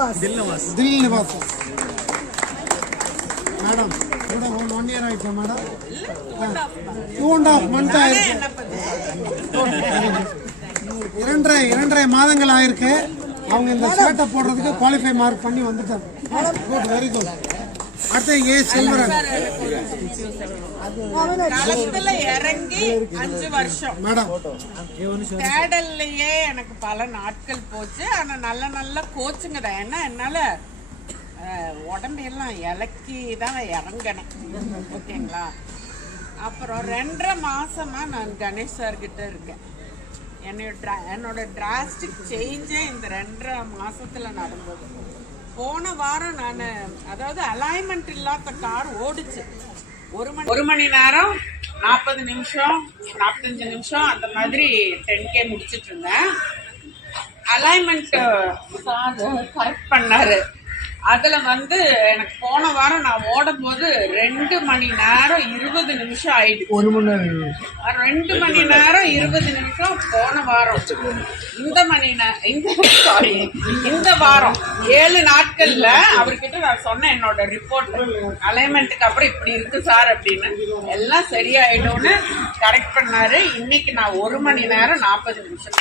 दिलनवास madam கூட 1 year ஆயிடுச்சா madam 2.5 month ஆயிருக்கு 2.5 மாதங்கள் ஆயிருக்கு அவங்க இந்த ஷர்ட்டை போடுறதுக்கு குவாலிஃபை மார்க் பண்ணி வந்துட்டாங்க குட் வெரி குட் அடுத்து ஏ செல்வரன் களத்துல இறங்கி 5 வருஷம் மேடம் தேடல்லையே எனக்கு பல நாட்கள் போச்சு. ஆனா நல்ல நல்ல கோச்சுங்க தான். ஏன்னா என்னால உடம்பெல்லாம் இலக்கி தான் இறங்கினேன். ஓகேங்களா? அப்புறம் 2.5 மாசமா நான் கணேஷ் சார் கிட்ட இருக்கேன். என்னோட டிராஸ்டிக் சேஞ்சே இந்த 2.5 மாசத்துல நடந்தது. போன வாரம் நான் அதாவது அலைன்மெண்ட் இல்லாத கார் ஓடிச்சு. 1 மணி நேரம் 40 நிமிஷம் 45 நிமிஷம் அந்த மாதிரி 10K முடிச்சிட்டு இருந்தேன். அலைன்மெண்ட் கரெக்ட் பண்ணாரு. அதுல எனக்கு போன வாரம் நான் ஓடும் போது 2 மணி நேரம் 20 நிமிஷம் ஆயிடுச்சு. 1 மணி நேரம் 2 மணி நேரம் 20 நிமிஷம் போன வாரம். இந்த வாரம் 7 நாட்கள்ல அவர்கிட்ட நான் சொன்னேன் என்னோட ரிப்போர்ட். அலைன்மெண்ட்டுக்கு அப்புறம் இப்படி இருக்கு சார் அப்படின்னு. எல்லாம் சரியாயிடும்னு கரெக்ட் பண்ணாரு. இன்னைக்கு நான் 1 மணி நேரம் 40 நிமிஷம்